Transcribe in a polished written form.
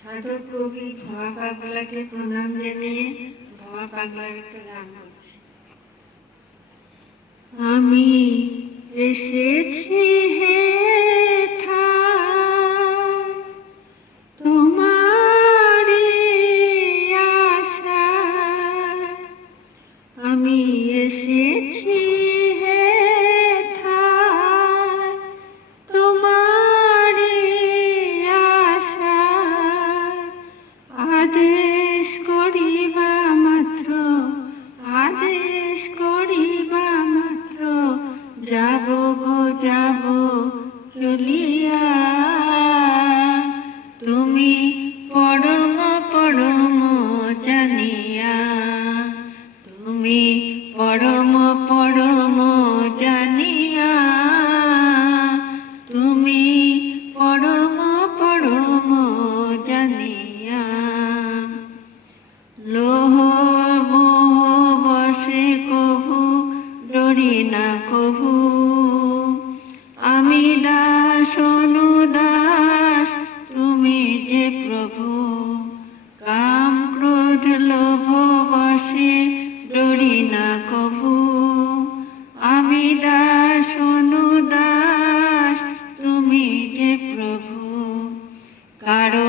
সাধক কবি ভবা পাগলাকে প্রণাম জানিয়ে ভবা পাগলার একটা গান করছি। আমি এসেছি হে তোমারি আশায়, আমি এসেছি হে তোমারি আশায়, আদেশ করিবা মাত্র, আদেশ করিবা মাত্র, যাব গো যাব চলিয়া। তুমি পরম পরম জানিয়া, তুমি পরম পরম জানিয়া, তুমি পরম পরম জানিয়া। লোহ মোহ বসে কভু ডরি না কভু, আমি দাস অনুদাস তুমি যে প্রভু। কাম ক্রোধ লোভ বসে ডরি না কভু, আমি দাস অনুদাস তুমি যে প্রভু। কারো